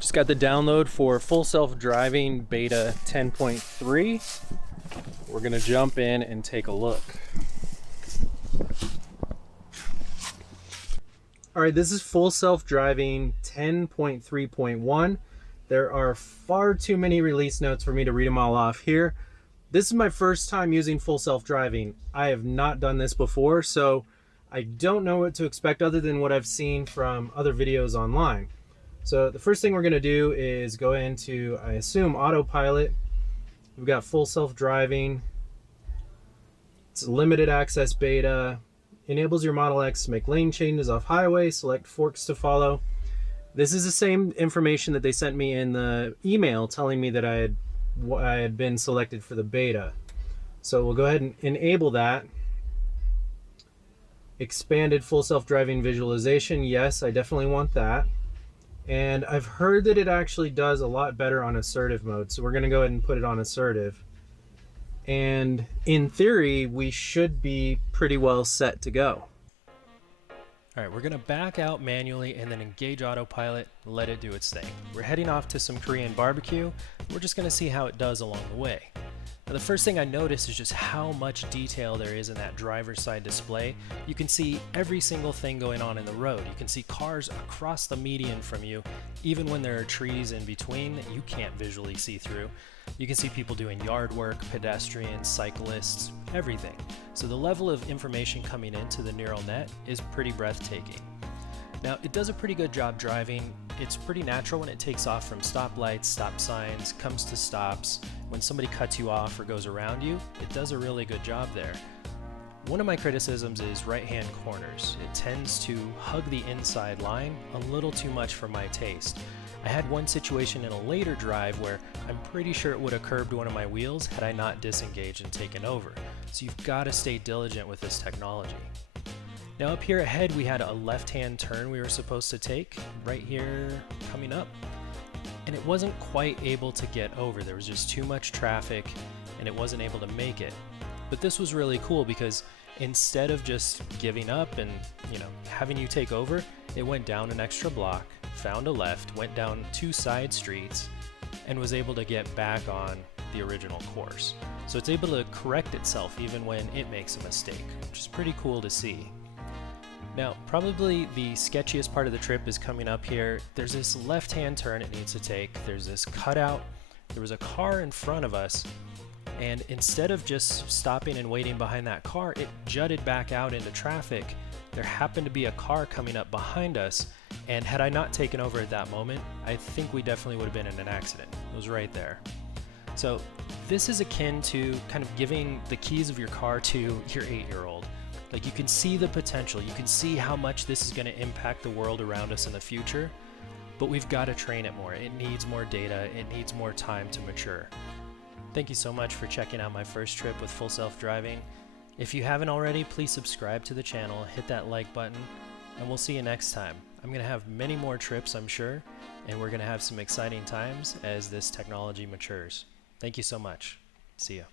Just got the download for Full Self-Driving Beta 10.3. We're gonna jump in and take a look. All right, this is Full Self-Driving 10.3.1. There are far too many release notes for me to read them all off here. This is my first time using Full Self-Driving. I have not done this before, so I don't know what to expect other than what I've seen from other videos online. So the first thing we're going to do is go into, I assume, autopilot. We've got Full Self-Driving. It's a limited access beta. Enables your Model X to make lane changes off highway, select forks to follow. This is the same information that they sent me in the email telling me that I had been selected for the beta. So we'll go ahead and enable that. Expanded Full Self-Driving visualization. Yes, I definitely want that. And I've heard that it actually does a lot better on assertive mode. So we're going to go ahead and put it on assertive. And in theory, we should be pretty well set to go. All right, we're gonna back out manually and then engage autopilot, let it do its thing. We're heading off to some Korean barbecue. We're just gonna see how it does along the way. Now, the first thing I noticed is just how much detail there is in that driver's side display. You can see every single thing going on in the road. You can see cars across the median from you, even when there are trees in between that you can't visually see through. You can see people doing yard work, pedestrians, cyclists, everything. So the level of information coming into the neural net is pretty breathtaking. Now, it does a pretty good job driving. It's pretty natural when it takes off from stoplights, stop signs, comes to stops. When somebody cuts you off or goes around you, it does a really good job there. One of my criticisms is right-hand corners. It tends to hug the inside line a little too much for my taste. I had one situation in a later drive where I'm pretty sure it would have curbed one of my wheels had I not disengaged and taken over. So you've got to stay diligent with this technology. Now up here ahead we had a left-hand turn we were supposed to take, right here coming up. And it wasn't quite able to get over. There was just too much traffic and it wasn't able to make it. But this was really cool because instead of just giving up and having you take over, it went down an extra block, found a left, went down 2 side streets, and was able to get back on the original course. So it's able to correct itself even when it makes a mistake, which is pretty cool to see. Now, probably the sketchiest part of the trip is coming up here. There's this left-hand turn it needs to take. There's this cutout. There was a car in front of us, and instead of just stopping and waiting behind that car, it jutted back out into traffic. There happened to be a car coming up behind us, and had I not taken over at that moment, I think we definitely would have been in an accident. It was right there. So this is akin to kind of giving the keys of your car to your 8-year-old. Like, you can see the potential, you can see how much this is going to impact the world around us in the future, but we've got to train it more. It needs more data, it needs more time to mature. Thank you so much for checking out my first trip with Full Self-Driving. If you haven't already, please subscribe to the channel, hit that like button, and we'll see you next time. I'm going to have many more trips, I'm sure, and we're going to have some exciting times as this technology matures. Thank you so much. See ya.